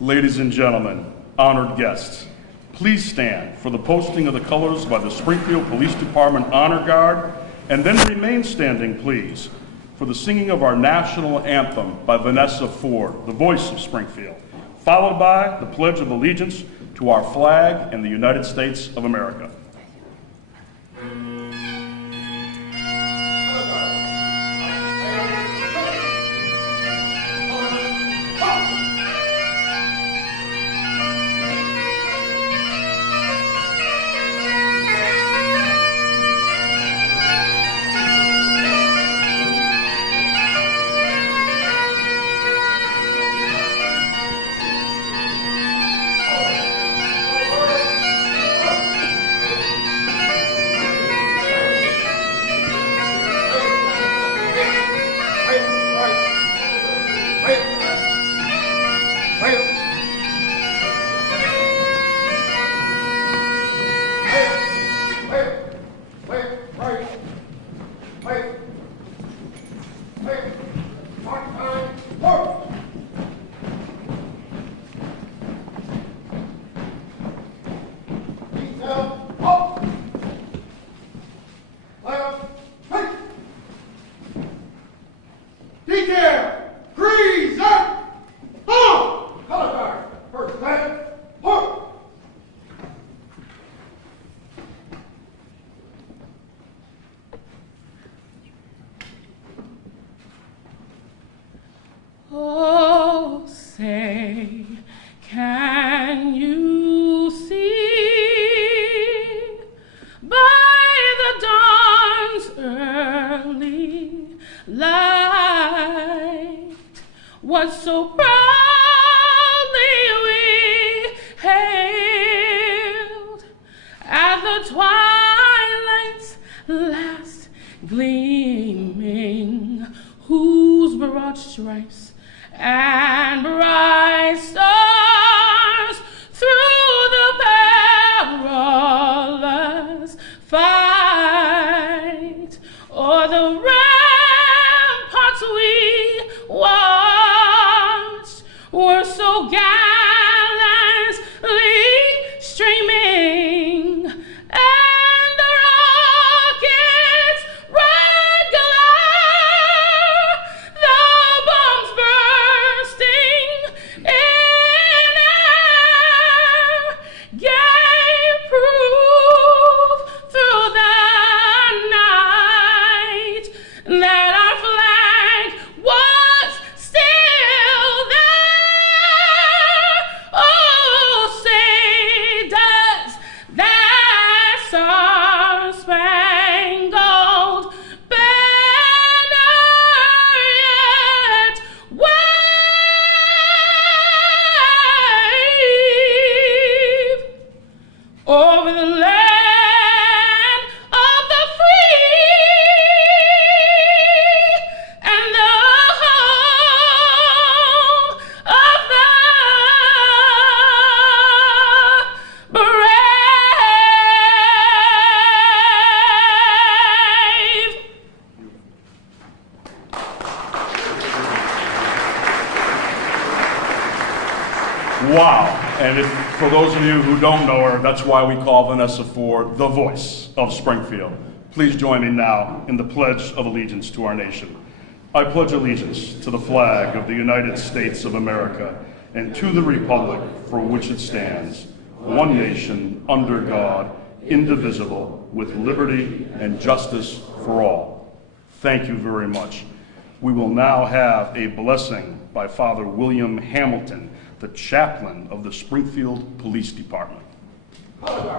Ladies and gentlemen, honored guests, please stand for the posting of the colors by the Springfield Police Department Honor Guard, and then remain standing, please, for the singing of our national anthem by Vanessa Ford, the voice of Springfield, followed by the Pledge of Allegiance to our flag and the United States of America. Oh, say, can you see by the dawn's early light what so proudly we hailed at the twilight's last gleaming, whose broad stripes and bright stars through the perilous fight o'er the ramparts we watched were so gallantly streaming, and the rockets' red glare, the bombs bursting in air, gave proof through the night that our flag was still there. Oh, say, does that star-spangled banner yet wave over the land of the free and the home of the brave? Wow. And for those of you who don't know her, that's why we call Vanessa Ford the voice of Springfield. Please join me now in the Pledge of Allegiance to our nation. I pledge allegiance to the flag of the United States of America and to the republic for which it stands, one nation, under God, indivisible, with liberty and justice for all. Thank you very much. We will now have a blessing by Father William Hamilton, the chaplain of the Springfield Police Department. Order!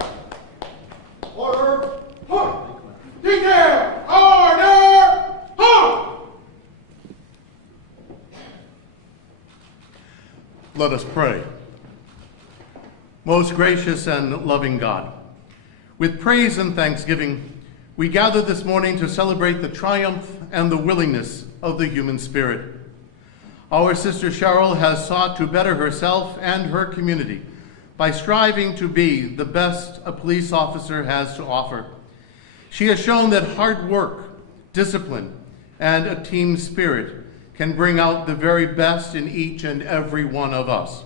Order! Detail! Order! Let us pray. Most gracious and loving God, with praise and thanksgiving, we gather this morning to celebrate the triumph and the willingness of the human spirit. Our sister Cheryl has sought to better herself and her community by striving to be the best a police officer has to offer. She has shown that hard work, discipline, and a team spirit can bring out the very best in each and every one of us.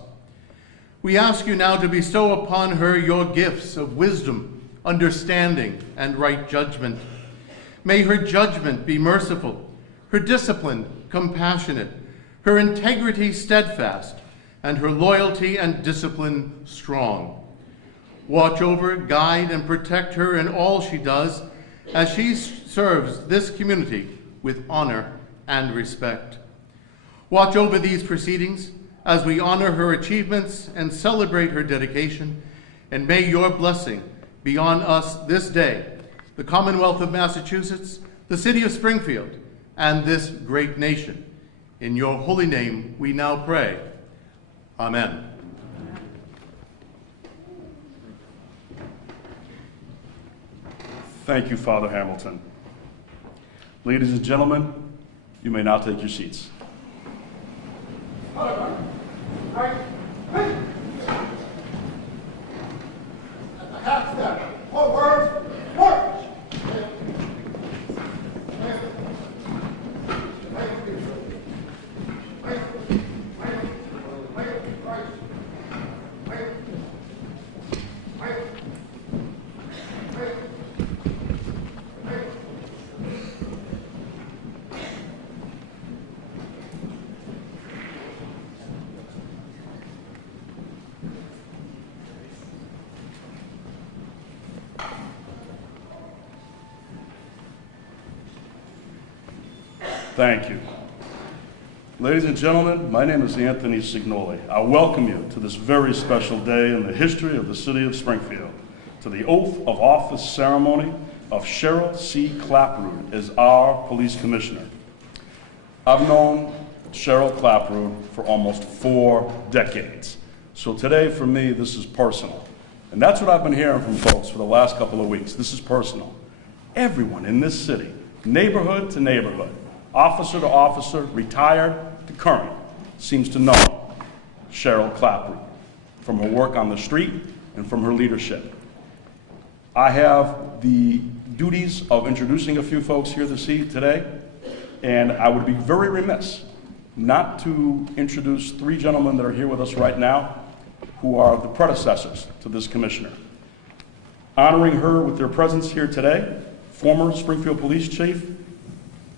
We ask you now to bestow upon her your gifts of wisdom, understanding, and right judgment. May her judgment be merciful, her discipline compassionate, her integrity steadfast, and her loyalty and discipline strong. Watch over, guide, and protect her in all she does as she serves this community with honor and respect. Watch over these proceedings as we honor her achievements and celebrate her dedication, and may your blessing be on us this day, the Commonwealth of Massachusetts, the city of Springfield, and this great nation. In your holy name we now pray. Amen. Thank you, Father Hamilton. Ladies and gentlemen, you may now take your seats. Right. Hey. At the half step. Forward. March. Thank you. Ladies and gentlemen, my name is Anthony Signoli. I welcome you to this very special day in the history of the city of Springfield, to the oath of office ceremony of Cheryl C. Clapprood as our police commissioner. I've known Cheryl Clapprood for almost 4 decades. So today, for me, this is personal. And that's what I've been hearing from folks for the last couple of weeks. This is personal. Everyone in this city, neighborhood to neighborhood, officer to officer, retired to current, seems to know Cheryl Clapprood from her work on the street and from her leadership. I have the duties of introducing a few folks here today, and I would be very remiss not to introduce 3 gentlemen that are here with us right now who are the predecessors to this commissioner. Honoring her with their presence here today, former Springfield Police Chief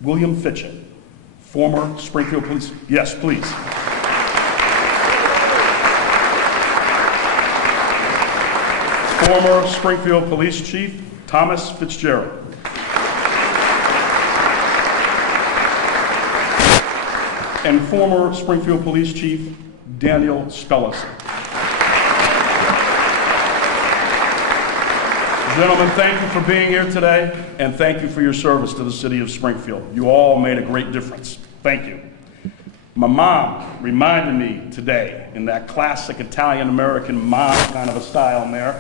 William Fitchett, former Springfield Police, yes, please. Former Springfield Police Chief Thomas Fitzgerald. And former Springfield Police Chief Daniel Spellison. Gentlemen, thank you for being here today, and thank you for your service to the city of Springfield. You all made a great difference. Thank you. My mom reminded me today, in that classic Italian-American mom kind of a style there.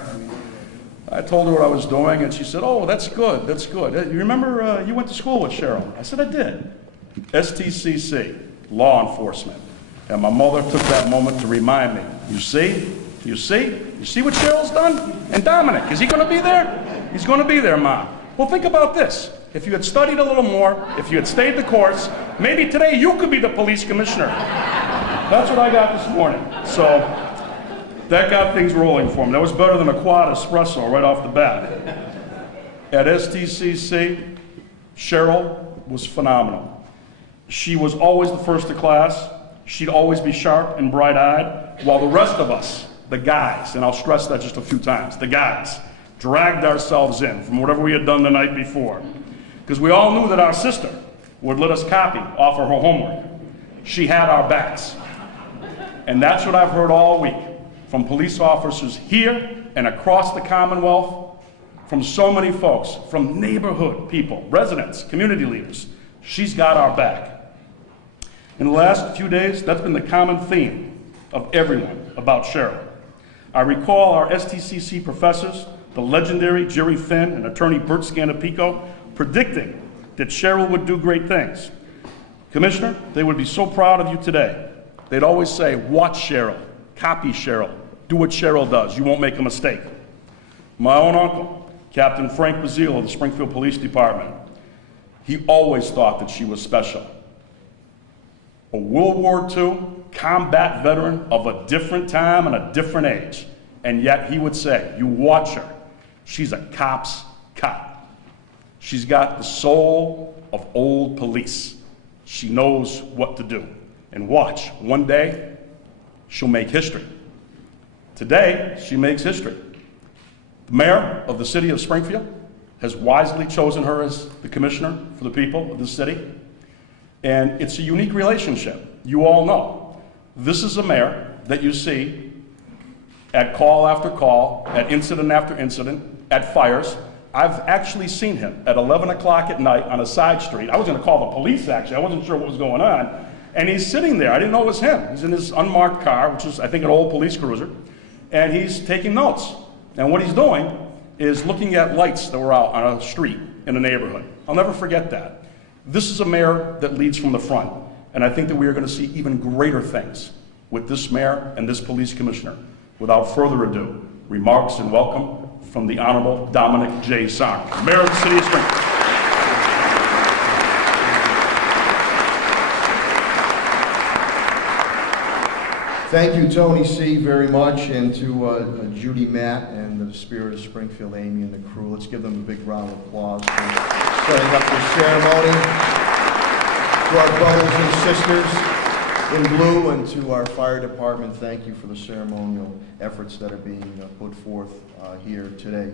I told her what I was doing, and she said, "Oh, that's good, that's good. You remember you went to school with Cheryl?" I said, "I did." STCC, law enforcement. And my mother took that moment to remind me, you see what Cheryl's done? And Dominic, is he going to be there? He's going to be there, Mom. Well, think about this. If you had studied a little more, if you had stayed the course, maybe today you could be the police commissioner. That's what I got this morning. So that got things rolling for me. That was better than a quad espresso right off the bat. At STCC, Cheryl was phenomenal. She was always the first of class. She'd always be sharp and bright-eyed, while the rest of us, the guys, and I'll stress that just a few times, the guys, dragged ourselves in from whatever we had done the night before. Because we all knew that our sister would let us copy off of her homework. She had our backs. And that's what I've heard all week from police officers here and across the Commonwealth, from so many folks, from neighborhood people, residents, community leaders. She's got our back. In the last few days, that's been the common theme of everyone about Cheryl. I recall our STCC professors, the legendary Jerry Finn and attorney Bert Scanapico, predicting that Cheryl would do great things. Commissioner, they would be so proud of you today. They'd always say, watch Cheryl, copy Cheryl, do what Cheryl does, you won't make a mistake. My own uncle, Captain Frank Bazile of the Springfield Police Department, he always thought that she was special. a World War II combat veteran of a different time and a different age. And yet he would say, you watch her, she's a cop's cop. She's got the soul of old police. She knows what to do. And watch, one day, she'll make history. Today, she makes history. The mayor of the city of Springfield has wisely chosen her as the commissioner for the people of the city. And it's a unique relationship. You all know. This is a mayor that you see at call after call, at incident after incident, at fires. I've actually seen him at 11 o'clock at night on a side street. I was going to call the police, actually. I wasn't sure what was going on. And he's sitting there. I didn't know it was him. He's in his unmarked car, which is, I think, an old police cruiser. And he's taking notes. And what he's doing is looking at lights that were out on a street in a neighborhood. I'll never forget that. This is a mayor that leads from the front. And I think that we are going to see even greater things with this mayor and this police commissioner. Without further ado, remarks and welcome from the Honorable Dominic J. Sarn, Mayor of the City of Springfield. Thank you, Tony C., very much, and to Judy, Matt, and the Spirit of Springfield, Amy, and the crew. Let's give them a big round of applause for setting up this ceremony. To our brothers and sisters in blue and to our fire department, thank you for the ceremonial efforts that are being put forth here today.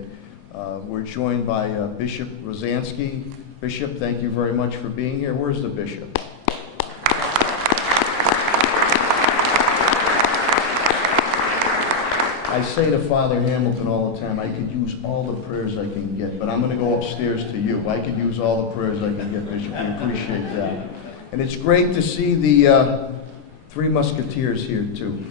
We're joined by Bishop Rosansky. Bishop, thank you very much for being here. Where's the bishop? I say to Father Hamilton all the time, I could use all the prayers I can get, but I'm going to go upstairs to you. I could use all the prayers I can get, Bishop. We appreciate that. And it's great to see the three musketeers here, too.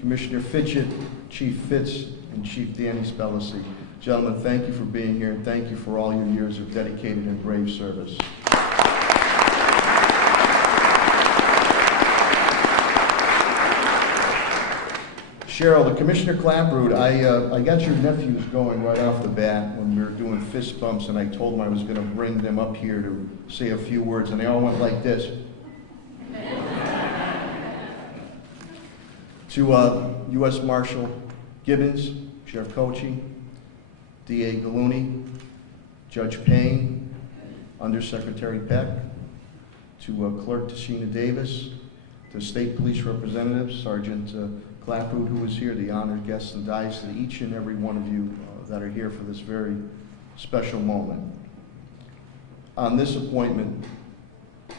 Commissioner Fitchett, Chief Fitz, and Chief Danny Spellisy. Gentlemen, thank you for being here, and thank you for all your years of dedicated and brave service. Cheryl, the Commissioner Clapprood, I got your nephews going right off the bat when we were doing fist bumps, and I told them I was going to bring them up here to say a few words, and they all went like this. To Us Marshal Gibbons, Sheriff Cochee, DA Gallooni, Judge Payne, Undersecretary Peck, to Clerk Tashina Davis, to State Police Representatives, Sergeant Clapprood, who is here, the honored guests and dais, to each and every one of you that are here for this very special moment. On this appointment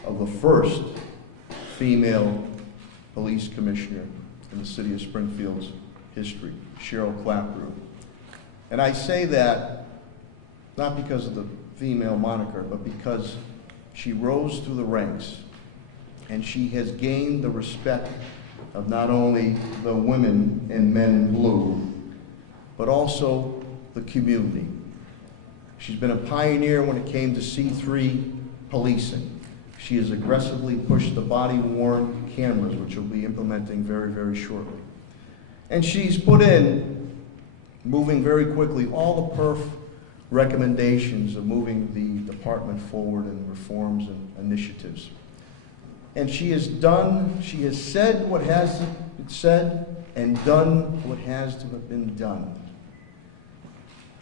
of the first female police commissioner in the city of Springfield's history, Cheryl Clapprood. And I say that not because of the female moniker, but because she rose through the ranks and she has gained the respect of not only the women and men in blue, but also the community. She's been a pioneer when it came to C3 policing. She has aggressively pushed the body-worn cameras, which we'll be implementing very, very shortly. And she's put in, moving very quickly, all the perf recommendations of moving the department forward in reforms and initiatives. And she has said what has been said and done what has to have been done.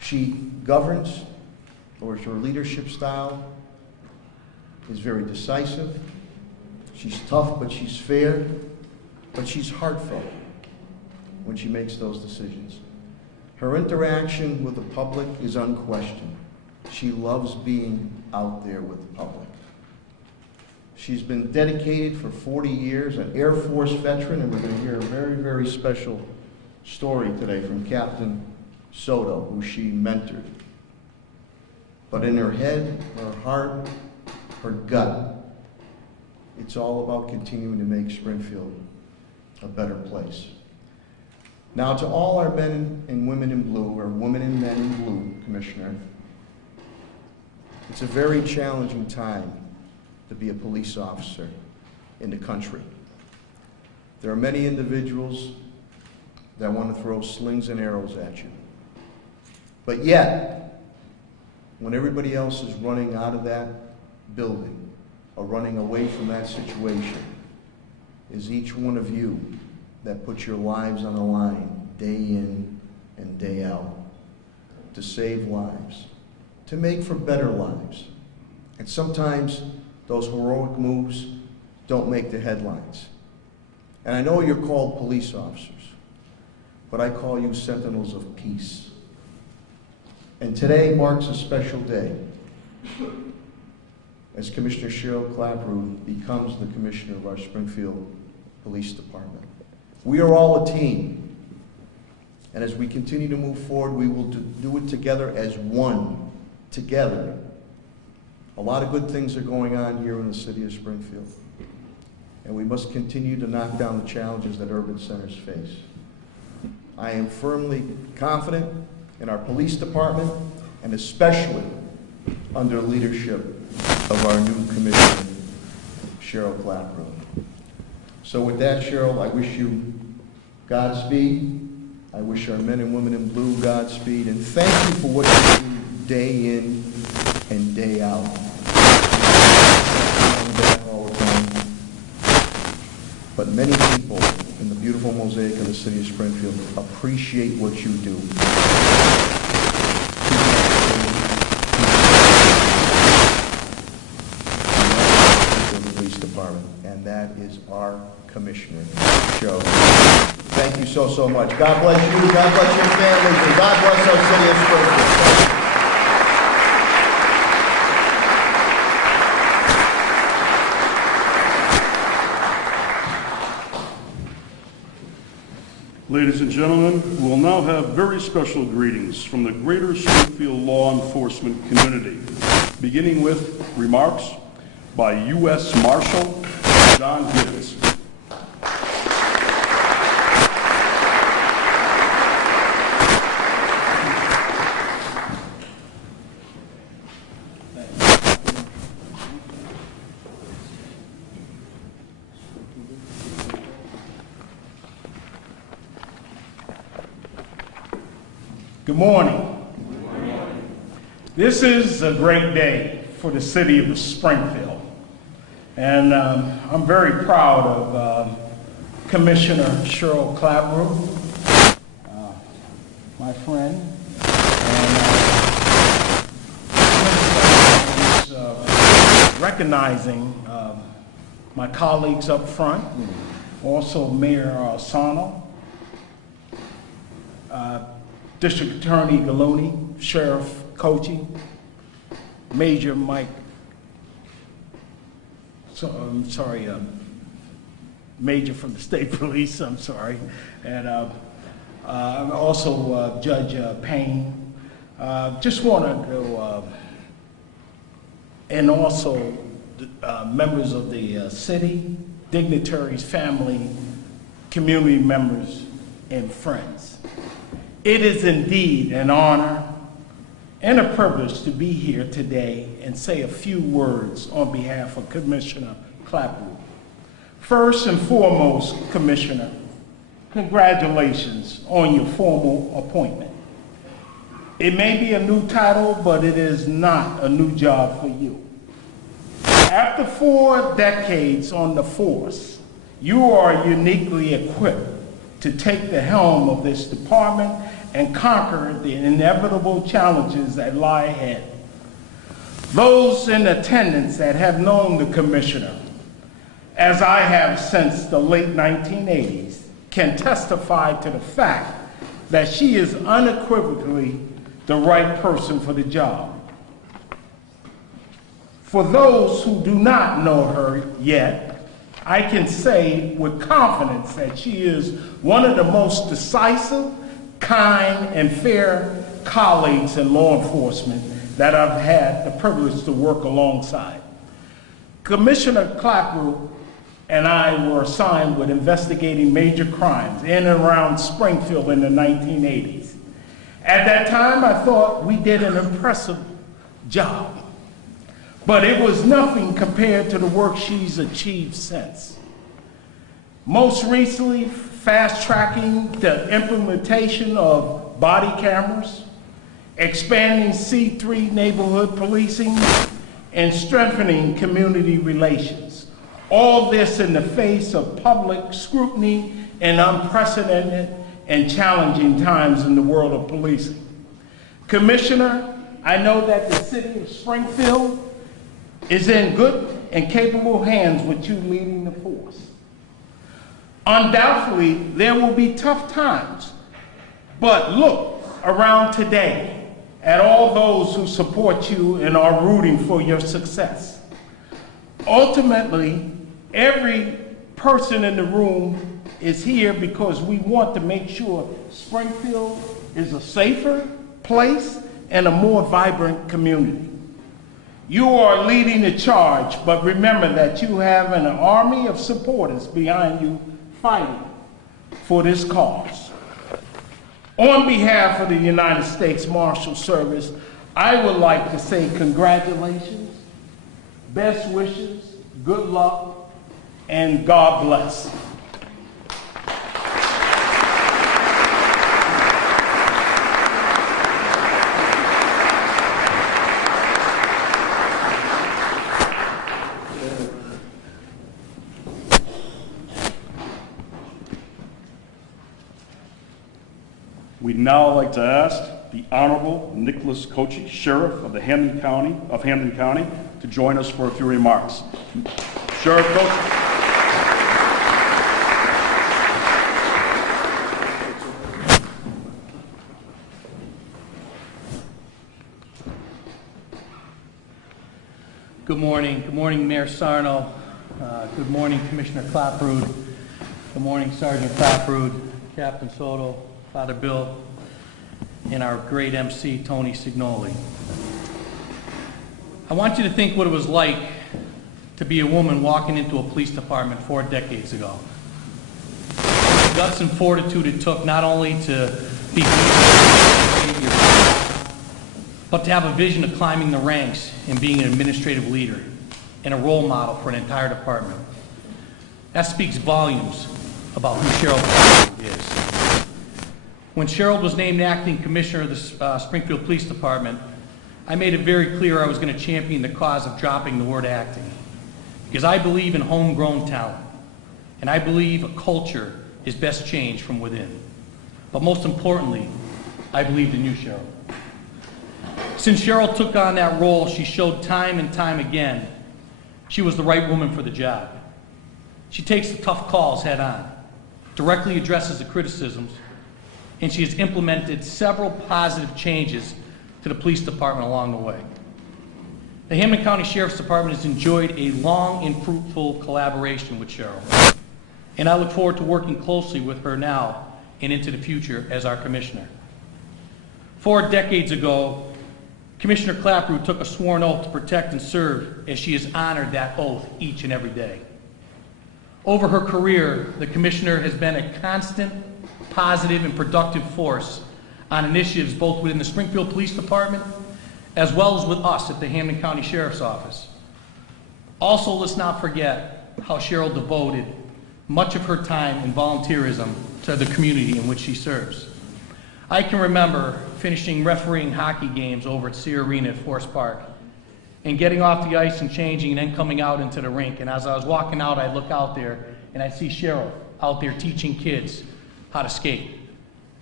She governs, or her leadership style is very decisive. She's tough, but she's fair, but she's heartfelt when she makes those decisions. Her interaction with the public is unquestioned. She loves being out there with the public. She's been dedicated for 40 years, an Air Force veteran, and we're going to hear a very, very special story today from Captain Soto, who she mentored. But in her head, her heart, her gut, it's all about continuing to make Springfield a better place. Now, to all our men and women in blue, or women and men in blue, Commissioner, it's a very challenging time to be a police officer in the country. There are many individuals that want to throw slings and arrows at you. But yet, when everybody else is running out of that building or running away from that situation, is each one of you that put your lives on the line day in and day out to save lives, to make for better lives. And sometimes those heroic moves don't make the headlines. And I know you're called police officers, but I call you sentinels of peace. And today marks a special day as Commissioner Cheryl Clapprood becomes the commissioner of our Springfield Police Department. We are all a team, and as we continue to move forward, we will do it together as one, together. A lot of good things are going on here in the city of Springfield, and we must continue to knock down the challenges that urban centers face. I am firmly confident in our police department, and especially under the leadership of our new commissioner, Cheryl Clapprood. So with that, Cheryl, I wish you Godspeed. I wish our men and women in blue Godspeed, and thank you for what you do day in and day out. All the time. But many people in the beautiful mosaic of the city of Springfield appreciate what you do. The police department, and that is our commissioner, Cheryl. Thank you so, so much. God bless you, God bless your families, and God bless our city of Springfield. Ladies and gentlemen, we'll now have very special greetings from the greater Springfield law enforcement community, beginning with remarks by U.S. Marshal John Gibbons. Good morning. This is a great day for the city of Springfield, and I'm very proud of Commissioner Cheryl Clapprood, my friend, and recognizing my colleagues up front, also Mayor Sano, District Attorney Gallooni, Sheriff Cochi, Major Mike, Major from the State Police, I'm sorry, and also Judge Payne. Just wanted to, and also members of the city, dignitaries, family, community members, and friends. It is indeed an honor and a privilege to be here today and say a few words on behalf of Commissioner Clapprood. First and foremost, Commissioner, congratulations on your formal appointment. It may be a new title, but it is not a new job for you. After 4 decades on the force, you are uniquely equipped to take the helm of this department and conquer the inevitable challenges that lie ahead. Those in attendance that have known the Commissioner, as I have since the late 1980s, can testify to the fact that she is unequivocally the right person for the job. For those who do not know her yet, I can say with confidence that she is one of the most decisive, kind, and fair colleagues in law enforcement that I've had the privilege to work alongside. Commissioner Clapprood and I were assigned with investigating major crimes in and around Springfield in the 1980s. At that time, I thought we did an impressive job, but it was nothing compared to the work she's achieved since. Most recently, fast-tracking the implementation of body cameras, expanding C3 neighborhood policing, and strengthening community relations, All this in the face of public scrutiny and unprecedented and challenging times in the world of policing. Commissioner, I know that the city of Springfield is in good and capable hands with you leading the force. Undoubtedly, there will be tough times, but look around today at all those who support you and are rooting for your success. Ultimately, every person in the room is here because we want to make sure Springfield is a safer place and a more vibrant community. You are leading the charge, but remember that you have an army of supporters behind you fighting for this cause. On behalf of the United States Marshal Service, I would like to say congratulations, best wishes, good luck, and God bless. We'd now like to ask the Honorable Nicholas Cochi, Sheriff of Hamden County, to join us for a few remarks. Sheriff Cochi. Good morning. Good morning, Mayor Sarno. Good morning, Commissioner Clapprood. Good morning, Sergeant Clapprood, Captain Soto, Father Bill, and our great MC, Tony Signoli. I want you to think what it was like to be a woman walking into a police department 4 decades ago. The guts and fortitude it took not only to be but to have a vision of climbing the ranks and being an administrative leader and a role model for an entire department. That speaks volumes about who Cheryl Clapprood is. When Cheryl was named acting commissioner of the Springfield Police Department, I made it very clear I was going to champion the cause of dropping the word acting, because I believe in homegrown talent, and I believe a culture is best changed from within. But most importantly, I believed in you, Cheryl. Since Cheryl took on that role, she showed time and time again she was the right woman for the job. She takes the tough calls head on, directly addresses the criticisms, and she has implemented several positive changes to the police department along the way. The Hamden County Sheriff's Department has enjoyed a long and fruitful collaboration with Cheryl, and I look forward to working closely with her now and into the future as our commissioner. 4 decades ago, Commissioner Clapprood took a sworn oath to protect and serve, as she has honored that oath each and every day. Over her career, the commissioner has been a constant, positive, and productive force on initiatives both within the Springfield Police Department as well as with us at the Hamden County Sheriff's Office. Also, let's not forget how Cheryl devoted much of her time and volunteerism to the community in which she serves. I can remember finishing refereeing hockey games over at Sea Arena at Forest Park and getting off the ice and changing and then coming out into the rink. And as I was walking out, I'd look out there and I'd see Cheryl out there teaching kids how to skate.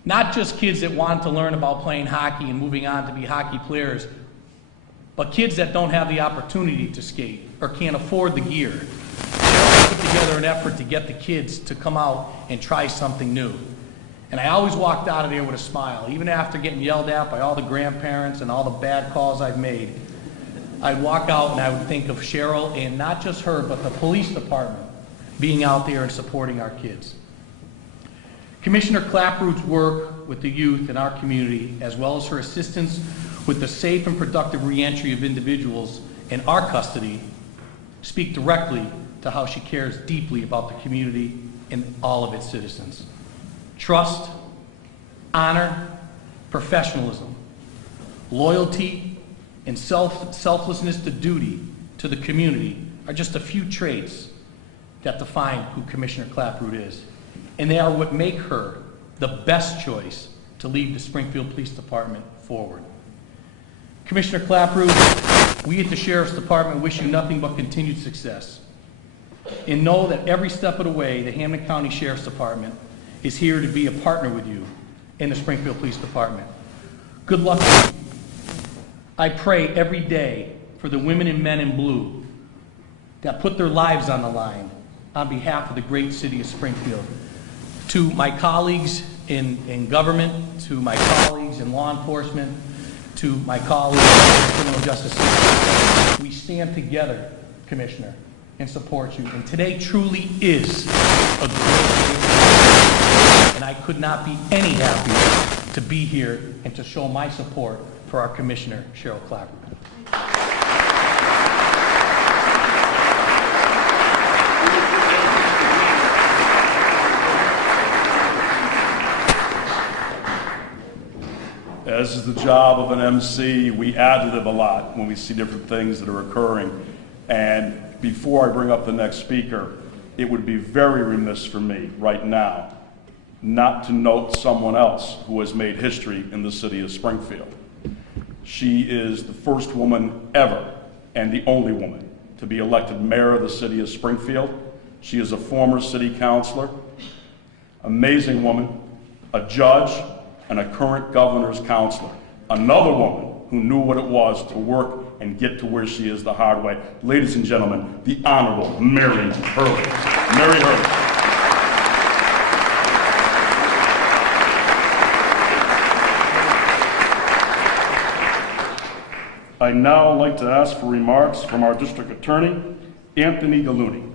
Not just kids that want to learn about playing hockey and moving on to be hockey players, but kids that don't have the opportunity to skate or can't afford the gear. Cheryl put together an effort to get the kids to come out and try something new. And I always walked out of there with a smile. Even after getting yelled at by all the grandparents and all the bad calls I've made, I'd walk out and I would think of Cheryl, and not just her, but the police department being out there and supporting our kids. Commissioner Clapprood's work with the youth in our community, as well as her assistance with the safe and productive reentry of individuals in our custody, speak directly to how she cares deeply about the community and all of its citizens. Trust, honor, professionalism, loyalty, and selflessness to duty to the community are just a few traits that define who Commissioner Clapprood is. And they are what make her the best choice to lead the Springfield Police Department forward. Commissioner Clapprood, we at the Sheriff's Department wish you nothing but continued success. And know that every step of the way, the Hampden County Sheriff's Department is here to be a partner with you in the Springfield Police Department. Good luck to you. I pray every day for the women and men in blue that put their lives on the line on behalf of the great city of Springfield. To my colleagues in government, to my colleagues in law enforcement, to my colleagues in the criminal justice system, we stand together, Commissioner, and support you. And today truly is a great day, and I could not be any happier to be here and to show my support for our Commissioner, Cheryl Clapprood. As is the job of an MC, we ad-lib a lot when we see different things that are occurring. And before I bring up the next speaker, it would be very remiss for me right now not to note someone else who has made history in the city of Springfield. She is the first woman ever and the only woman to be elected mayor of the city of Springfield. She is a former city councilor, amazing woman, a judge, and a current governor's counselor. Another woman who knew what it was to work and get to where she is the hard way. Ladies and gentlemen, the Honorable Mary Hurley. Mary Hurley. I'd now like to ask for remarks from our district attorney, Anthony Gallooni.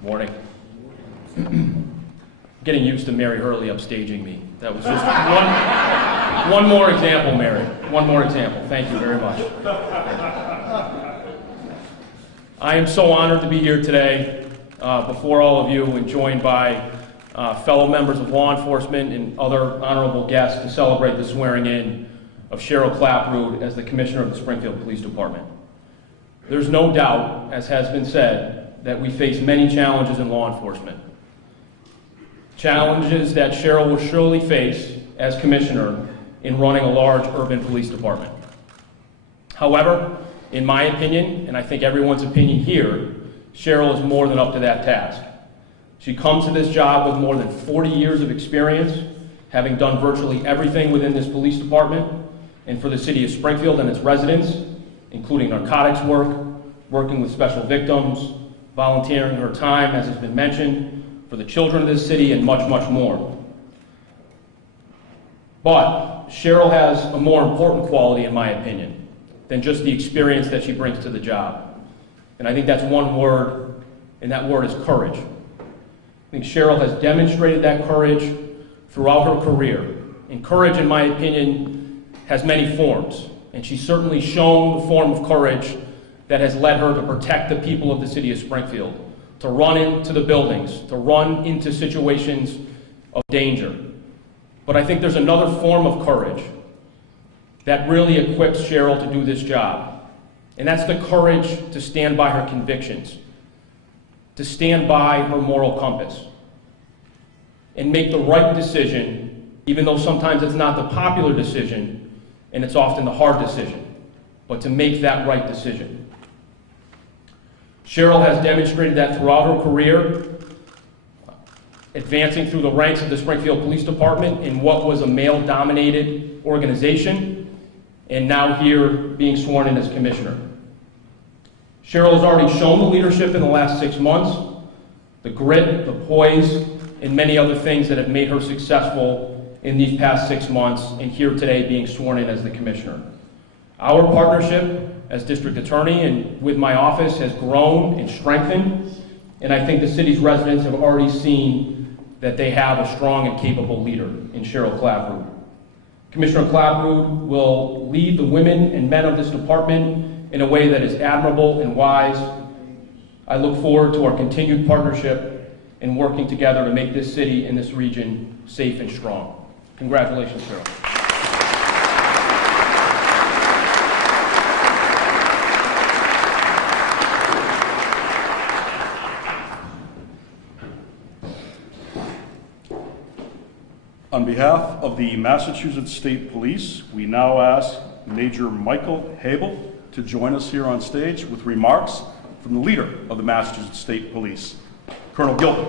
Morning. Getting used to Mary Hurley upstaging me. That was just one more example, Mary. One more example. Thank you very much. I am so honored to be here today before all of you and joined by fellow members of law enforcement and other honorable guests to celebrate the swearing in of Cheryl Clapprood as the Commissioner of the Springfield Police Department. There's no doubt, as has been said, that we face many challenges in law enforcement. Challenges that Cheryl will surely face as Commissioner in running a large urban police department. However, in my opinion, and I think everyone's opinion here, Cheryl is more than up to that task. She comes to this job with more than 40 years of experience, having done virtually everything within this police department and for the city of Springfield and its residents, including narcotics work, working with special victims, volunteering her time, as has been mentioned, for the children of this city, and much, much more. But Cheryl has a more important quality, in my opinion, than just the experience that she brings to the job. And I think that's one word, and that word is courage. I think Cheryl has demonstrated that courage throughout her career. And courage, in my opinion, has many forms. And she's certainly shown the form of courage that has led her to protect the people of the city of Springfield, to run into the buildings, to run into situations of danger. But I think there's another form of courage that really equips Cheryl to do this job. And that's the courage to stand by her convictions, to stand by her moral compass, and make the right decision, even though sometimes it's not the popular decision, and it's often the hard decision, but to make that right decision. Cheryl has demonstrated that throughout her career, advancing through the ranks of the Springfield Police Department in what was a male-dominated organization, and now here being sworn in as Commissioner. Cheryl has already shown the leadership in the last 6 months, the grit, the poise, and many other things that have made her successful in these past 6 months, and here today being sworn in as the Commissioner. Our partnership as District Attorney and with my office has grown and strengthened, and I think the city's residents have already seen that they have a strong and capable leader in Cheryl Clapprood. Commissioner Clapprood will lead the women and men of this department in a way that is admirable and wise. I look forward to our continued partnership and working together to make this city and this region safe and strong. Congratulations, Cheryl. On behalf of the Massachusetts State Police, we now ask Major Michael Habel to join us here on stage with remarks from the leader of the Massachusetts State Police, Colonel Gilpin.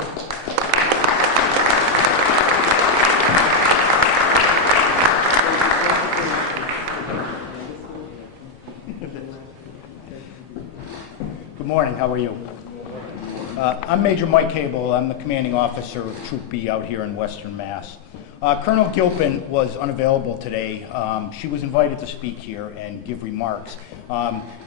Good morning, how are you? I'm Major Mike Habel. I'm the commanding officer of Troop B out here in Western Mass. Colonel Gilpin was unavailable today. She was invited to speak here and give remarks.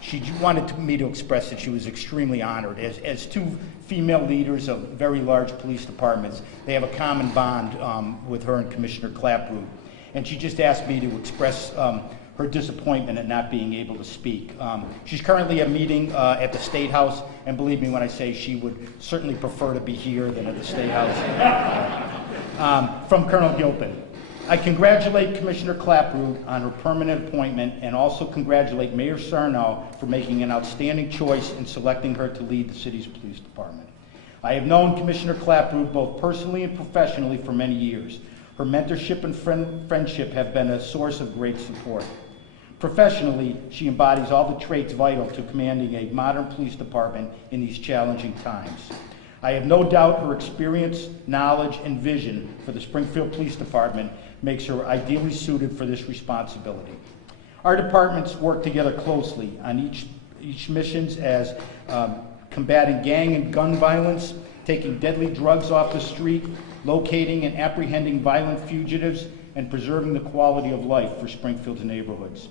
She wanted me to express that she was extremely honored. As two female leaders of very large police departments, they have a common bond with her and Commissioner Clapprood. And she just asked me to express her disappointment at not being able to speak. She's currently at a meeting at the State House, and believe me when I say she would certainly prefer to be here than at the State House. From Colonel Gilpin, I congratulate Commissioner Clapprood on her permanent appointment and also congratulate Mayor Sarnow for making an outstanding choice in selecting her to lead the city's police department. I have known Commissioner Clapprood both personally and professionally for many years. Her mentorship and friendship have been a source of great support. Professionally, she embodies all the traits vital to commanding a modern police department in these challenging times. I have no doubt her experience, knowledge, and vision for the Springfield Police Department makes her ideally suited for this responsibility. Our departments work together closely on each missions as combating gang and gun violence, taking deadly drugs off the street, locating and apprehending violent fugitives, and preserving the quality of life for Springfield's neighborhoods.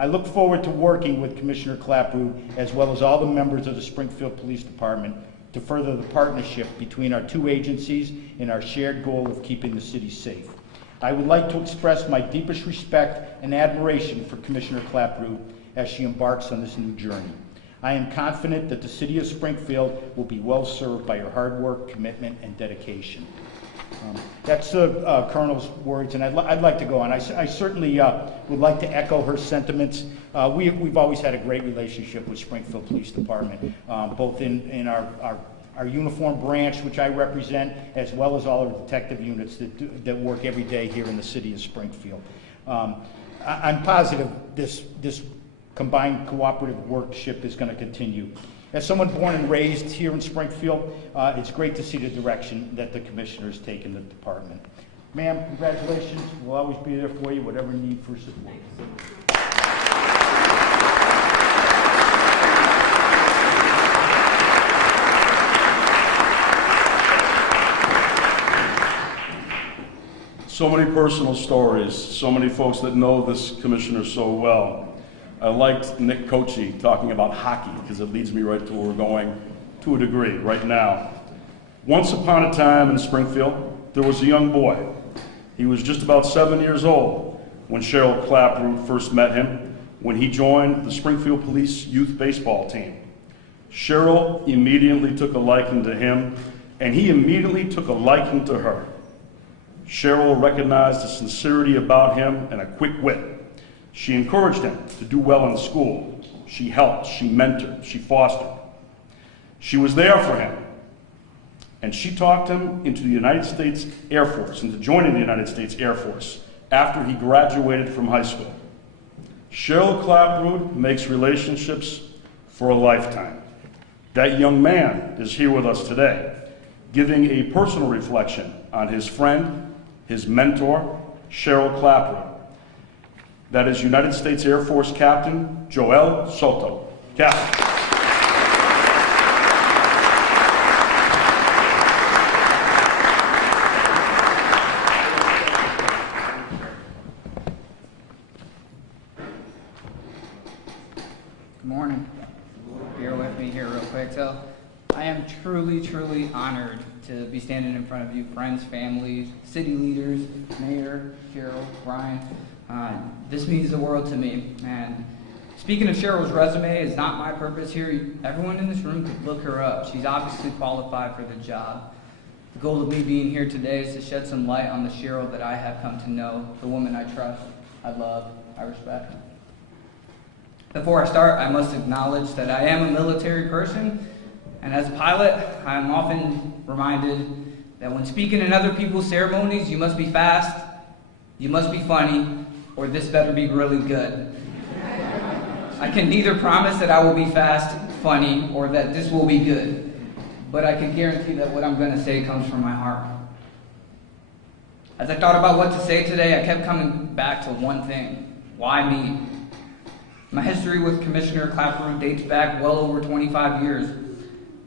I look forward to working with Commissioner Clapprood as well as all the members of the Springfield Police Department to further the partnership between our two agencies in our shared goal of keeping the city safe. I would like to express my deepest respect and admiration for Commissioner Clapprood as she embarks on this new journey. I am confident that the city of Springfield will be well served by her hard work, commitment, and dedication. That's the Colonel's words, and I'd like to go on. I certainly would like to echo her sentiments. We've always had a great relationship with Springfield Police Department, both in our uniform branch, which I represent, as well as all of the detective units that work every day here in the city of Springfield. I'm positive this combined cooperative workship is going to continue. As someone born and raised here in Springfield, it's great to see the direction that the commissioners take in the department. Ma'am, congratulations. We'll always be there for you, whatever need for support. So many personal stories, so many folks that know this commissioner so well. I liked Nick Cochi talking about hockey because it leads me right to where we're going to a degree right now. Once upon a time in Springfield, there was a young boy. He was just about 7 years old when Cheryl Clapprood first met him when he joined the Springfield Police youth baseball team. Cheryl immediately took a liking to him, and he immediately took a liking to her. Cheryl recognized the sincerity about him and a quick wit. She encouraged him to do well in school. She helped, she mentored, she fostered. She was there for him. And she talked him into the United States Air Force, into joining the United States Air Force after he graduated from high school. Cheryl Clapprood makes relationships for a lifetime. That young man is here with us today, giving a personal reflection on his friend, his mentor, Cheryl Clapprood. That is United States Air Force Captain Joel Soto. Captain. Good morning. Bear with me here real quick. So, I am truly honored to be standing in front of you, friends, families, city leaders, Mayor, Cheryl, Brian. This means the world to me. And speaking of Cheryl's resume, it's not my purpose here. Everyone in this room could look her up. She's obviously qualified for the job. The goal of me being here today is to shed some light on the Cheryl that I have come to know, the woman I trust, I love, I respect. Before I start, I must acknowledge that I am a military person, and as a pilot, I am often reminded that when speaking in other people's ceremonies, you must be fast, you must be funny, or this better be really good. I can neither promise that I will be fast, funny, or that this will be good, but I can guarantee that what I'm going to say comes from my heart. As I thought about what to say today, I kept coming back to one thing. Why me? My history with Commissioner Clapprood dates back well over 25 years.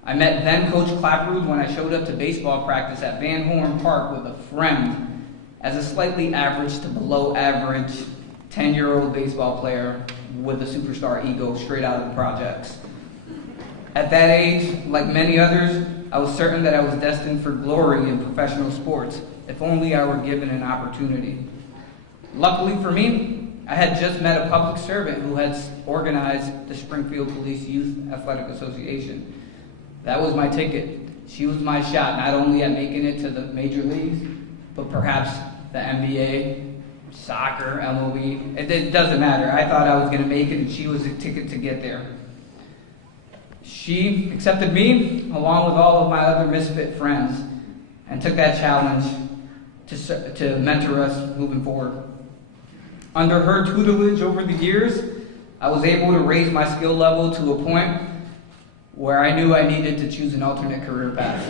I met then Coach Clapprood when I showed up to baseball practice at Van Horn Park with a friend as a slightly average to below average 10-year-old baseball player with a superstar ego straight out of the projects. At that age, like many others, I was certain that I was destined for glory in professional sports, if only I were given an opportunity. Luckily for me, I had just met a public servant who had organized the Springfield Police Youth Athletic Association. That was my ticket. She was my shot, not only at making it to the major leagues, but perhaps the NBA, soccer, MLB. It doesn't matter. I thought I was going to make it, and she was the ticket to get there. She accepted me, along with all of my other misfit friends, and took that challenge to mentor us moving forward. Under her tutelage over the years, I was able to raise my skill level to a point where I knew I needed to choose an alternate career path.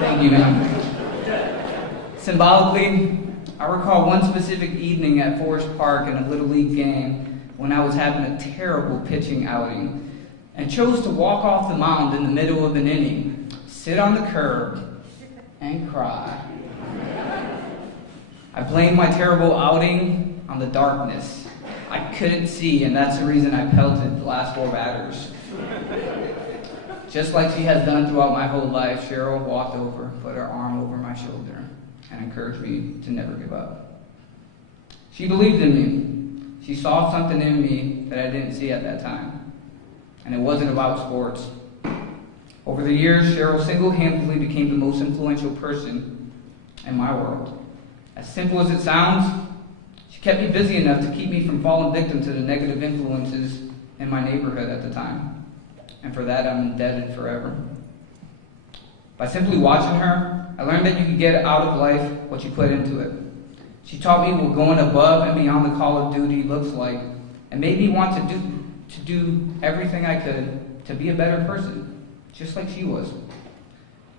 Thank you, ma'am. Symbolically, I recall one specific evening at Forest Park in a Little League game when I was having a terrible pitching outing and chose to walk off the mound in the middle of an inning, sit on the curb, and cry. I blamed my terrible outing on the darkness. I couldn't see, and that's the reason I pelted the last 4 batters. Just like she has done throughout my whole life, Cheryl walked over, put her arm over my shoulder, and encouraged me to never give up. She believed in me. She saw something in me that I didn't see at that time, and it wasn't about sports. Over the years, Cheryl single-handedly became the most influential person in my world. As simple as it sounds, she kept me busy enough to keep me from falling victim to the negative influences in my neighborhood at the time. And for that, I'm indebted forever. By simply watching her, I learned that you could get out of life what you put into it. She taught me what going above and beyond the call of duty looks like, and made me want to do everything I could to be a better person, just like she was.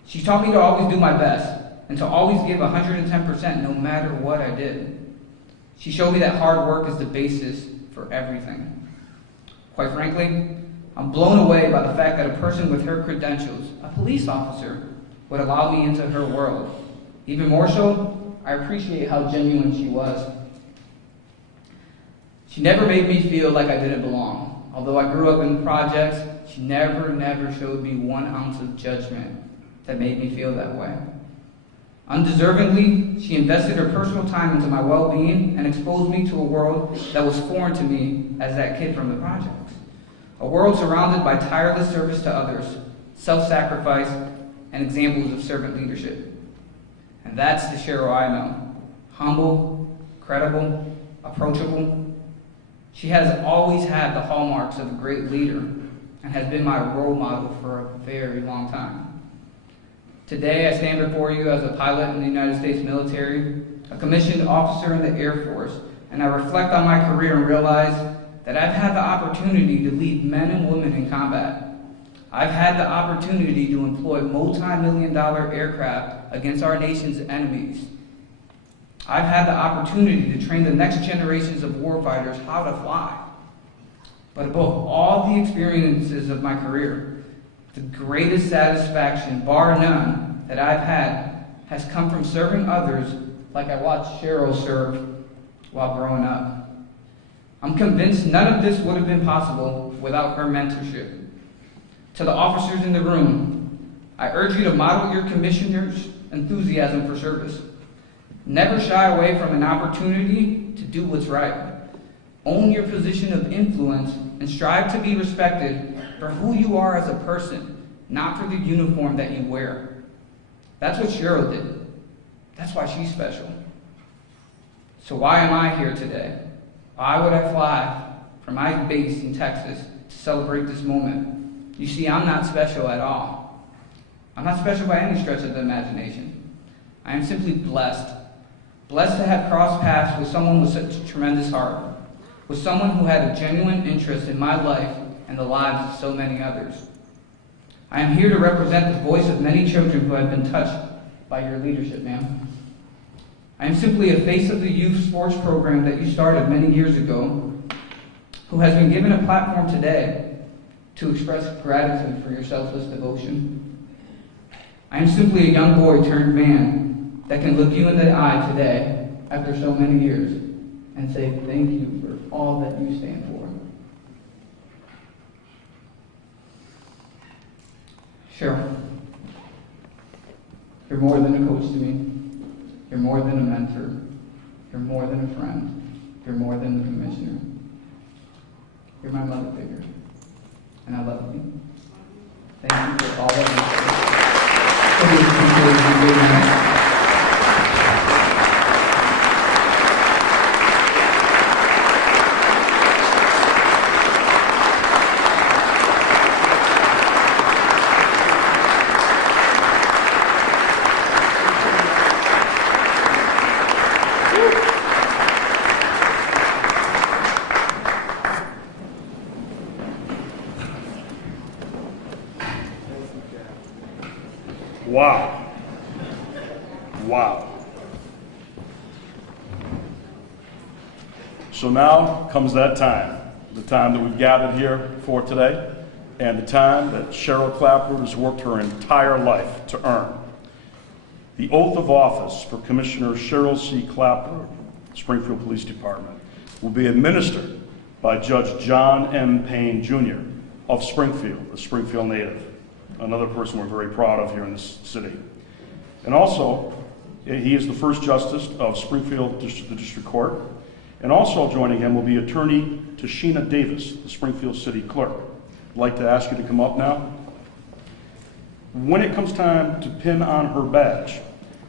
She taught me to always do my best, and to always give 110% no matter what I did. She showed me that hard work is the basis for everything. Quite frankly, I'm blown away by the fact that a person with her credentials, a police officer, would allow me into her world. Even more so, I appreciate how genuine she was. She never made me feel like I didn't belong. Although I grew up in the projects, she never showed me 1 ounce of judgment that made me feel that way. Undeservingly, she invested her personal time into my well-being and exposed me to a world that was foreign to me as that kid from the projects. A world surrounded by tireless service to others, self-sacrifice, and examples of servant leadership. And that's the Cheryl I know. Humble, credible, approachable. She has always had the hallmarks of a great leader and has been my role model for a very long time. Today, I stand before you as a pilot in the United States military, a commissioned officer in the Air Force, and I reflect on my career and realize that I've had the opportunity to lead men and women in combat. I've had the opportunity to employ multi-million-dollar aircraft against our nation's enemies. I've had the opportunity to train the next generations of warfighters how to fly. But above all the experiences of my career, the greatest satisfaction, bar none, that I've had has come from serving others like I watched Cheryl serve while growing up. I'm convinced none of this would have been possible without her mentorship. To the officers in the room, I urge you to model your commissioner's enthusiasm for service. Never shy away from an opportunity to do what's right. Own your position of influence and strive to be respected for who you are as a person, not for the uniform that you wear. That's what Cheryl did. That's why she's special. So why am I here today? Why would I fly from my base in Texas to celebrate this moment? You see, I'm not special at all. I'm not special by any stretch of the imagination. I am simply blessed. Blessed to have crossed paths with someone with such a tremendous heart, with someone who had a genuine interest in my life and the lives of so many others. I am here to represent the voice of many children who have been touched by your leadership, ma'am. I am simply a face of the youth sports program that you started many years ago, who has been given a platform today to express gratitude for your selfless devotion. I am simply a young boy turned man that can look you in the eye today, after so many years, and say thank you for all that you stand for. Cheryl, you're more than a coach to me. You're more than a mentor. You're more than a friend. You're more than the commissioner. You're my mother figure, and I love you. Thank you for all that you do. Wow. Wow. So now comes that time, the time that we've gathered here for today, and the time that Cheryl Clapprood has worked her entire life to earn. The oath of office for Commissioner Cheryl C. Clapprood, Springfield Police Department, will be administered by Judge John M. Payne, Jr. of Springfield, a Springfield native. Another person we're very proud of here in this city. And also, he is the first justice of Springfield the District Court. And also joining him will be Attorney Tashina Davis, the Springfield City Clerk. I'd like to ask you to come up now. When it comes time to pin on her badge,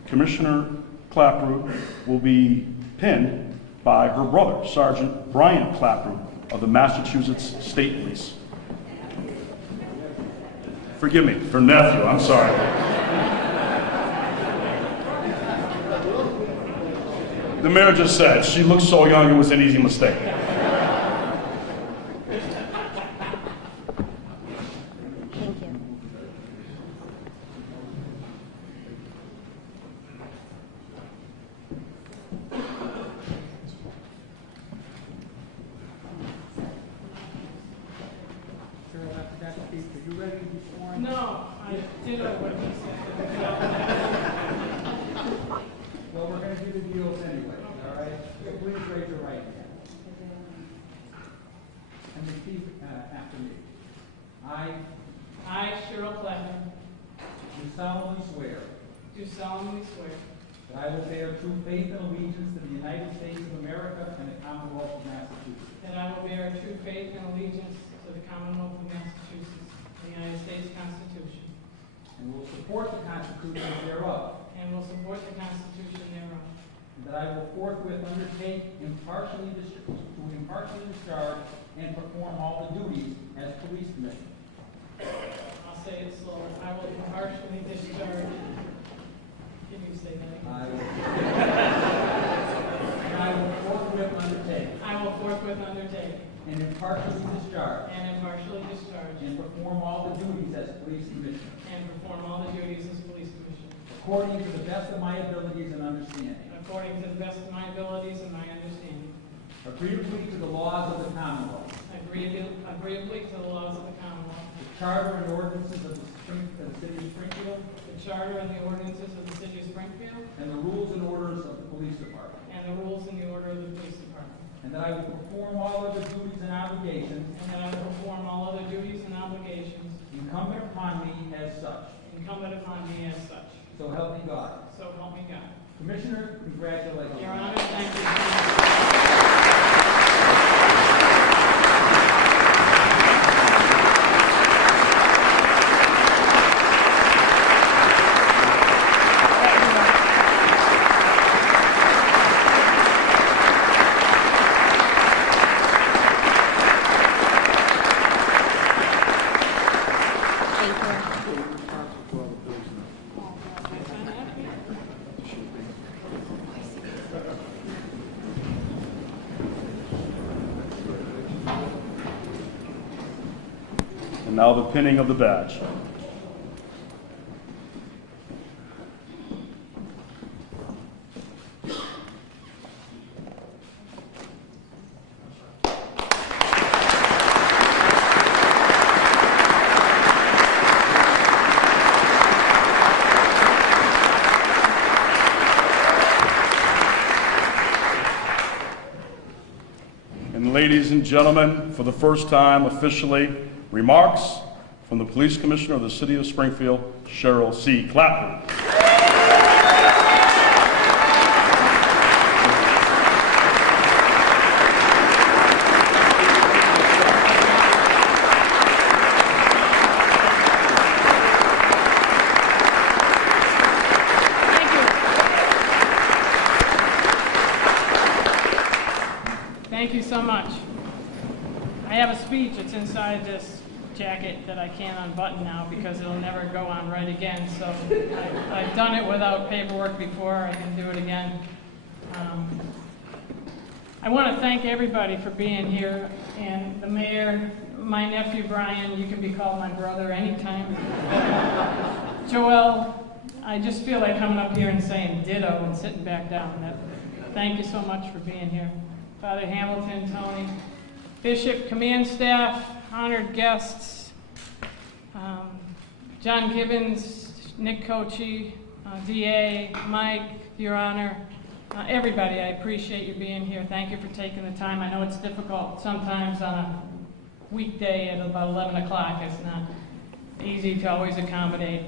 Commissioner Clapprood will be pinned by her brother, Sergeant Brian Clapprood of the Massachusetts State Police. Forgive me, her nephew, I'm sorry. The mayor just said, she looks so young, it was an easy mistake. Thank you. No, I did what he said. Well, we're going to do the deals anyway, all right? Please raise your right hand. And repeat after me. I, Cheryl Clapprood, Do solemnly swear do solemnly swear that I will bear true faith and allegiance to the United States of America and the Commonwealth of Massachusetts, that I will bear true faith and allegiance to the Commonwealth of Massachusetts, the United States Constitution, and will support the Constitution thereof, and will support the Constitution thereof, and that I will forthwith undertake to impartially discharge and perform all the duties as police commissioner. I'll say it slower. I will impartially discharge. Can you say that again? And I will forthwith undertake I will forthwith undertake and impartially discharge and impartially discharge and perform all the duties as police commissioner, and perform all the duties as police commissioner, according to the best of my abilities and understanding, according to the best of my abilities and my understanding, agreeably to the laws of the Commonwealth, agreeably to the laws of the Commonwealth, the charter and ordinances of the City of Springfield, the charter and the ordinances of the City of Springfield, and the rules and orders of the police department, and the rules and the order of the police department, and that I will perform all other duties and obligations and that I will perform all other duties and obligations incumbent upon me as such. incumbent upon me as such. So help me God. So help me God. Commissioner, congratulations. Your Honor, thank you. Thank you. And now the pinning of the badge. And ladies and gentlemen, for the first time officially, remarks from the Police Commissioner of the City of Springfield, Cheryl C. Clapprood. Thank you so much. I have a speech that's inside this jacket that I can't unbutton now because it'll never go on right again. So I've done it without paperwork before. I can do it again. I want to thank everybody for being here, and the mayor, my nephew Brian, you can be called my brother anytime. Joelle, I just feel like coming up here and saying ditto and sitting back down. Thank you so much for being here. Father Hamilton, Tony, Bishop, command staff, honored guests, John Gibbons, Nick Cochi, DA, Mike, Your Honor, everybody, I appreciate you being here. Thank you for taking the time. I know it's difficult sometimes on a weekday at about 11 o'clock. It's not easy to always accommodate.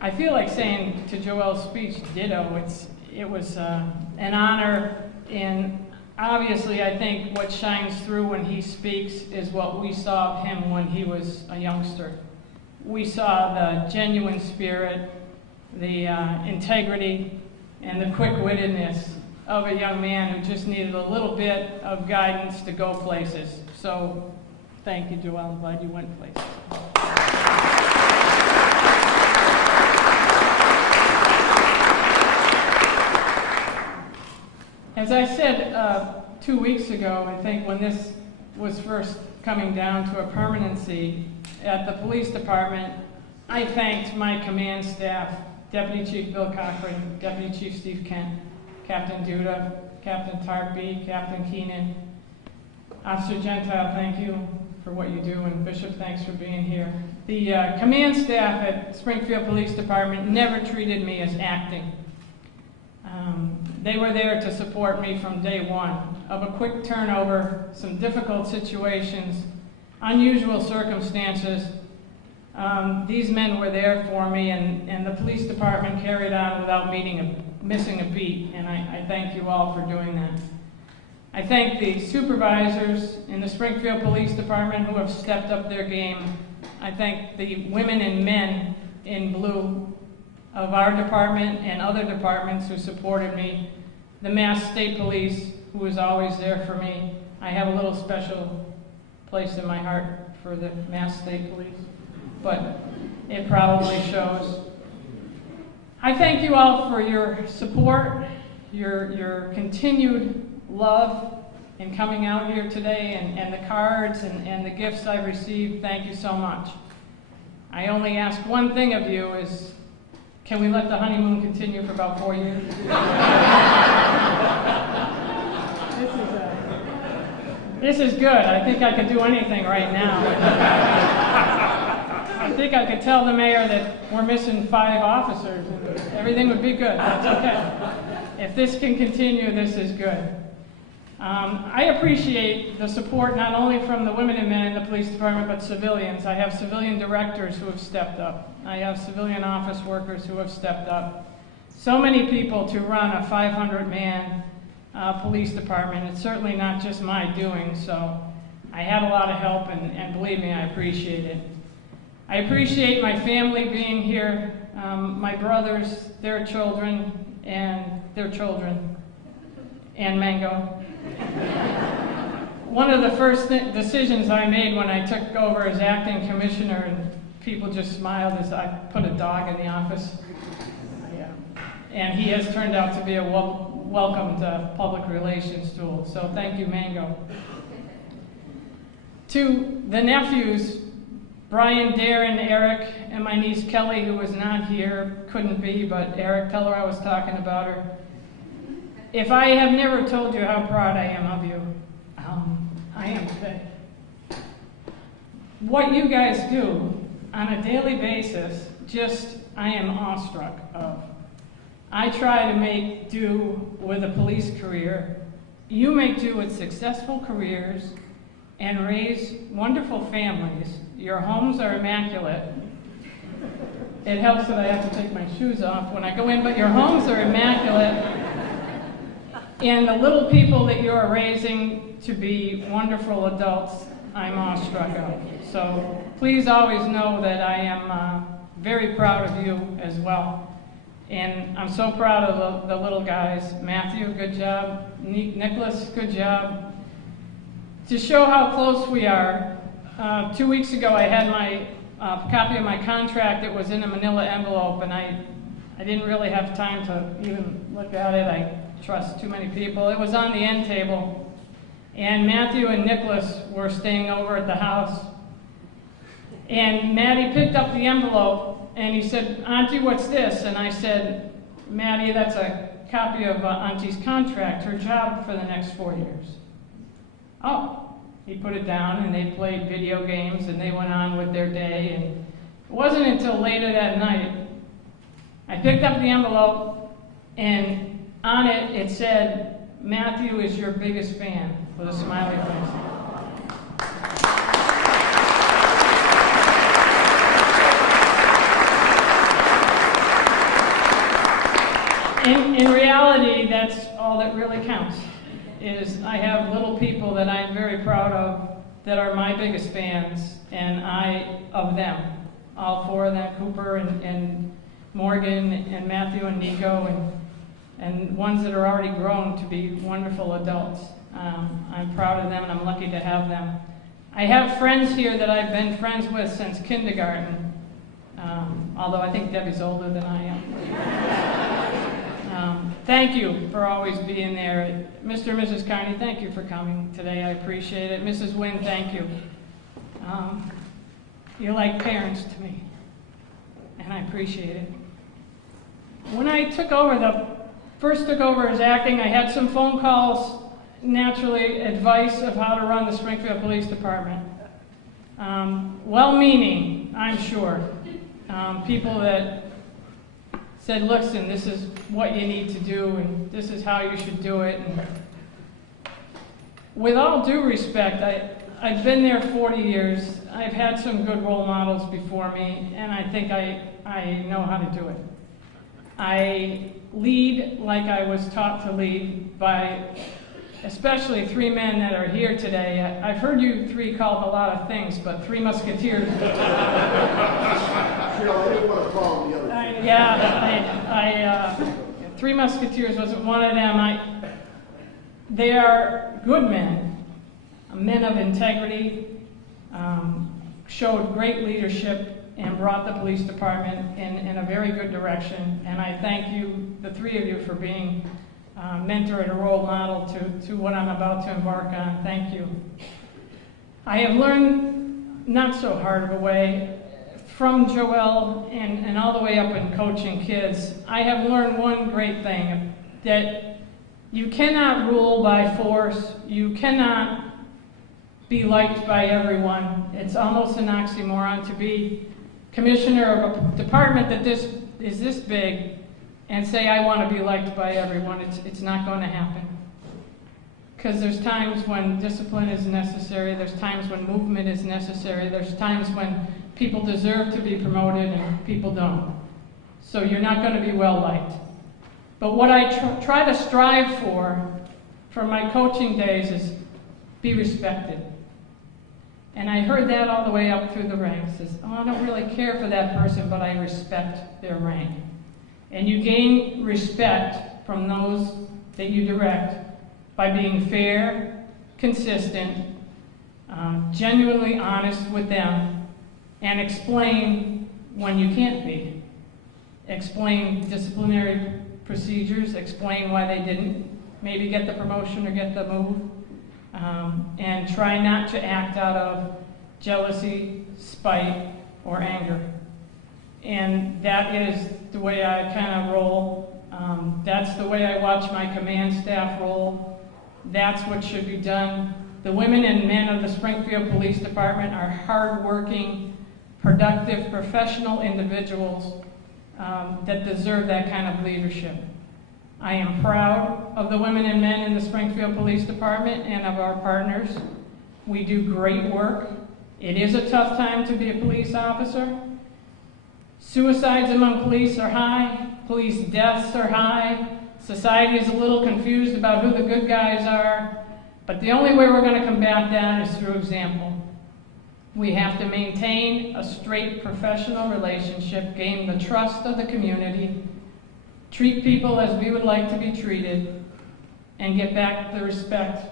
I feel like saying to Joelle's speech, ditto. It was an honor, and obviously I think what shines through when he speaks is what we saw of him when he was a youngster. We saw the genuine spirit, the integrity, and the quick-wittedness of a young man who just needed a little bit of guidance to go places. So thank you, Joelle. I'm glad you went places. As I said 2 weeks ago, I think when this was first coming down to a permanency at the police department, I thanked my command staff, Deputy Chief Bill Cochran, Deputy Chief Steve Kent, Captain Duda, Captain Tarkby, Captain Keenan. Officer Gentile, thank you for what you do, and Bishop, thanks for being here. The command staff at Springfield Police Department never treated me as acting. They were there to support me from day one. Of a quick turnover, some difficult situations, unusual circumstances, these men were there for me, and the police department carried on without missing a beat, and I thank you all for doing that. I thank the supervisors in the Springfield Police Department who have stepped up their game. I thank the women and men in blue of our department and other departments who supported me. The Mass State Police, who was always there for me. I have a little special place in my heart for the Mass State Police, but it probably shows. I thank you all for your support, your continued love in coming out here today, and the cards and the gifts I've received. Thank you so much. I only ask one thing of you is, can we let the honeymoon continue for about 4 years? This is good. I think I could do anything right now. I think I could tell the mayor that we're missing 5 officers and everything would be good. That's okay. If this can continue, this is good. I appreciate the support not only from the women and men in the police department, but civilians. I have civilian directors who have stepped up. I have civilian office workers who have stepped up. So many people to run a 500-man police department. It's certainly not just my doing, so I had a lot of help, and believe me, I appreciate it. I appreciate my family being here, my brothers, their children, and Mango. One of the first decisions I made when I took over as acting commissioner, and people just smiled as I put a dog in the office. and he has turned out to be a welcomed public relations tool. So thank you, Mango. To the nephews, Brian, Darren, Eric, and my niece Kelly, who was not here, couldn't be, but Eric, tell her I was talking about her. If I have never told you how proud I am of you, I am today. What you guys do on a daily basis, I am awestruck of. I try to make do with a police career. You make do with successful careers and raise wonderful families. Your homes are immaculate. It helps that I have to take my shoes off when I go in, but your homes are immaculate. And the little people that you are raising to be wonderful adults, I'm awestruck of. So please always know that I am very proud of you as well. And I'm so proud of the little guys. Matthew, good job. Nicholas, good job. To show how close we are, 2 weeks ago I had my copy of my contract that was in a manila envelope, and I didn't really have time to even look at it. I trust too many people. It was on the end table, and Matthew and Nicholas were staying over at the house. And Maddie picked up the envelope, and he said, "Auntie, what's this?" And I said, "Maddie, that's a copy of Auntie's contract, her job for the next 4 years." Oh, he put it down, and they played video games, and they went on with their day. And it wasn't until later that night, I picked up the envelope, and on it, it said, "Matthew is your biggest fan," with a smiley face. In reality, that's all that really counts, is I have little people that I'm very proud of that are my biggest fans, and I of them. All four of them, Cooper and Morgan and Matthew and Nico, and ones that are already grown to be wonderful adults. I'm proud of them, and I'm lucky to have them. I have friends here that I've been friends with since kindergarten, although I think Debbie's older than I am. Thank you for always being there. Mr. and Mrs. Carney, thank you for coming today. I appreciate it. Mrs. Wynn, thank you. You're like parents to me, and I appreciate it. When I first took over as acting, I had some phone calls, naturally, advice of how to run the Springfield Police Department. Well-meaning, I'm sure. People that said, "Listen, this is what you need to do, and this is how you should do it." And with all due respect, I've been there 40 years. I've had some good role models before me, and I think I know how to do it. I lead like I was taught to lead by especially three men that are here today. I've heard you three called a lot of things, but Three Musketeers. Cheryl, I didn't want to call them the other thing. Three Musketeers wasn't one of them. They are good men of integrity, showed great leadership, and brought the police department in a very good direction. And I thank you, the three of you, for being mentor and a role model to what I'm about to embark on. Thank you. I have learned not so hard of a way from Joelle and all the way up in coaching kids. I have learned one great thing, that you cannot rule by force. You cannot be liked by everyone. It's almost an oxymoron to be commissioner of a department that is this big and say, "I want to be liked by everyone." It's not going to happen. Because there's times when discipline is necessary, there's times when movement is necessary, there's times when people deserve to be promoted and people don't. So you're not going to be well liked. But what I try to strive for my coaching days, is be respected. And I heard that all the way up through the ranks, is, "Oh, I don't really care for that person, but I respect their rank." And you gain respect from those that you direct by being fair, consistent, genuinely honest with them, and explain when you can't be. Explain disciplinary procedures, explain why they didn't, maybe get the promotion or get the move, and try not to act out of jealousy, spite, or anger. And that is the way I kind of roll. That's the way I watch my command staff roll. That's what should be done. The women and men of the Springfield Police Department are hardworking, productive, professional individuals that deserve that kind of leadership. I am proud of the women and men in the Springfield Police Department and of our partners. We do great work. It is a tough time to be a police officer. Suicides among police are high. Police deaths are high. Society is a little confused about who the good guys are. But the only way we're going to combat that is through example. We have to maintain a straight professional relationship, gain the trust of the community, treat people as we would like to be treated, and get back the respect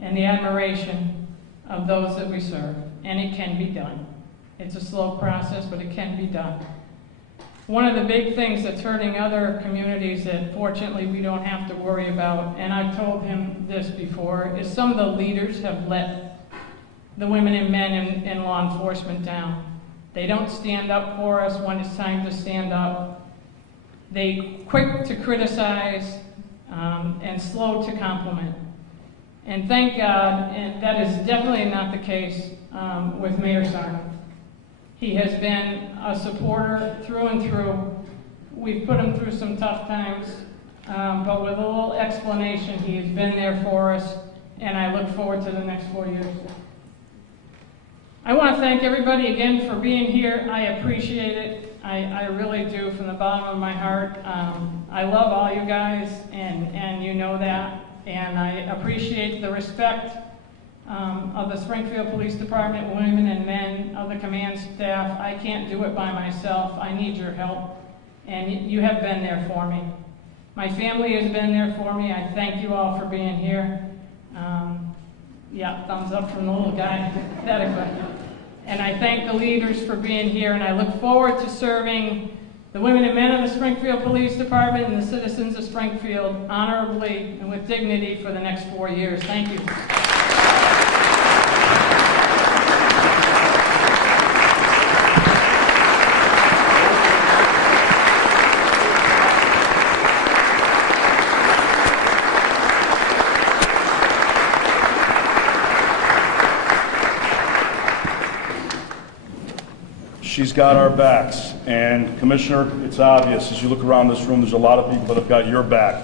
and the admiration of those that we serve. And it can be done. It's a slow process, but it can be done. One of the big things that's hurting other communities that fortunately we don't have to worry about, and I've told him this before, is some of the leaders have let the women and men in law enforcement down. They don't stand up for us when it's time to stand up. They quick to criticize and slow to compliment. And thank God, and that is definitely not the case with Mayor Sarno. He has been a supporter through and through. We've put him through some tough times, but with a little explanation, he has been there for us, and I look forward to the next 4 years. I want to thank everybody again for being here. I appreciate it. I really do, from the bottom of my heart. I love all you guys, and you know that, and I appreciate the respect of the Springfield Police Department, women and men, of the command staff. I can't do it by myself. I need your help, and you have been there for me. My family has been there for me. I thank you all for being here. Yeah, thumbs up from the little guy. And I thank the leaders for being here, and I look forward to serving the women and men of the Springfield Police Department and the citizens of Springfield honorably and with dignity for the next 4 years. Thank you. She's got our backs, and Commissioner, it's obvious as you look around this room, there's a lot of people that have got your back.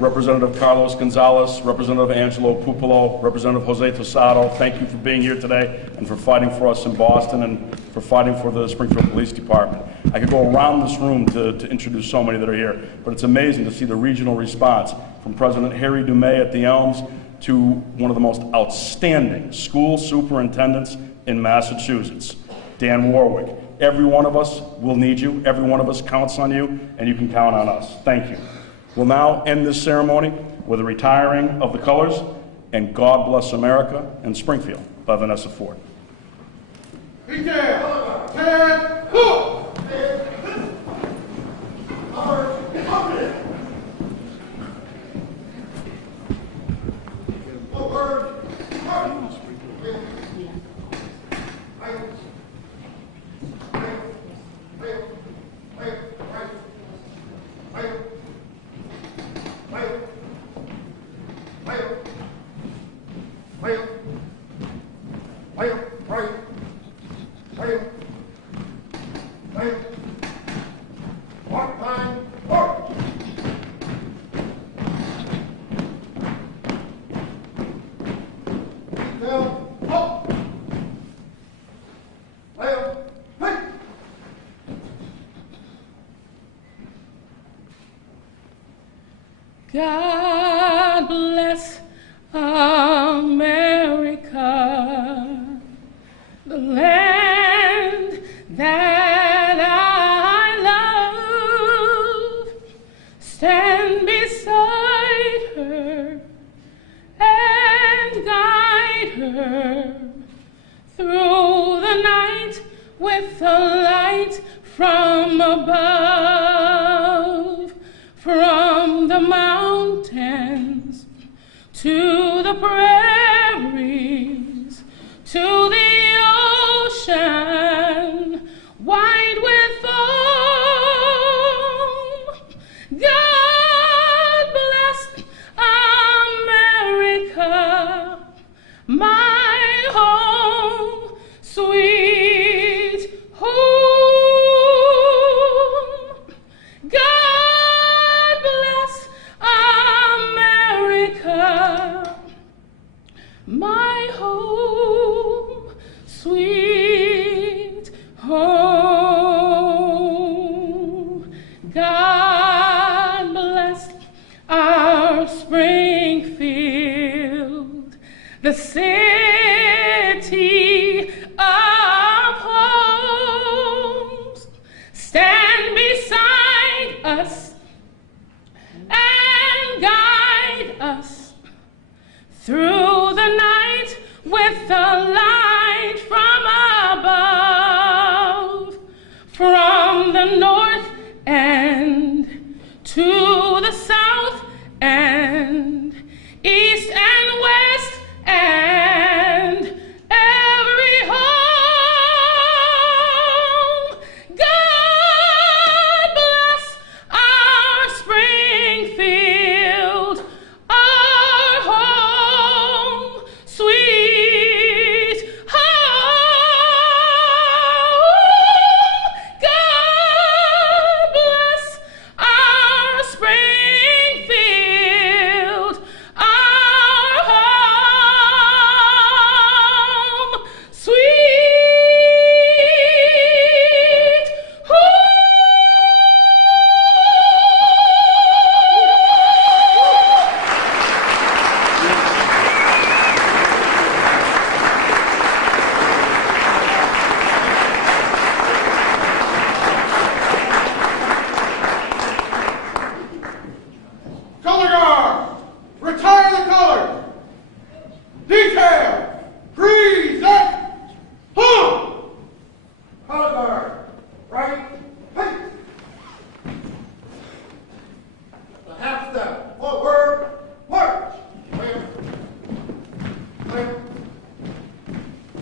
Representative Carlos Gonzalez, Representative Angelo Pupolo, Representative Jose Tosado, thank you for being here today and for fighting for us in Boston and for fighting for the Springfield Police Department. I could go around this room to introduce so many that are here, but it's amazing to see the regional response from President Harry Dumais at the Elms to one of the most outstanding school superintendents in Massachusetts, Dan Warwick. Every one of us will need you. Every one of us counts on you, and you can count on us. Thank you. We'll now end this ceremony with a retiring of the colors and God Bless America and Springfield by Vanessa Ford. God bless America, the land that I love. Stand beside her and guide her through the night with a light from above. From the mountains to the prairies, to the ocean, white with foam. God bless America, my home, sweet home. God bless America, my home, sweet home. God bless our Springfield, the city of homes. Stand beside us and guide us through the night with the light from above, from the north end to the south end, east and west and every home. God bless our Springfield, our home, sweet home. God bless our Springfield, our home, sweet home. Color guard, retire the colors. Detail, present. Hum. Color guard, right, hey. A half step, forward, march. Left, left,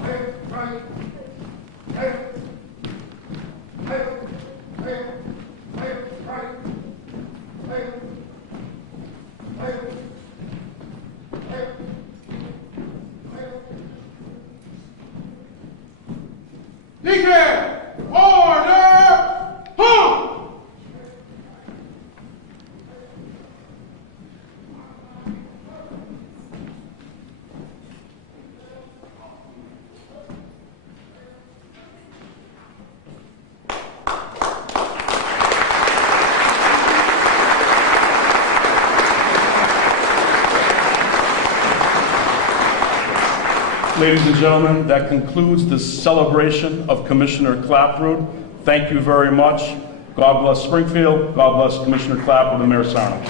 left, right, left, left, left, left, right, left. Declare order, hum! Ladies and gentlemen, that concludes the celebration of Commissioner Clapprood. Thank you very much. God bless Springfield. God bless Commissioner Clapprood and Mayor Sarno.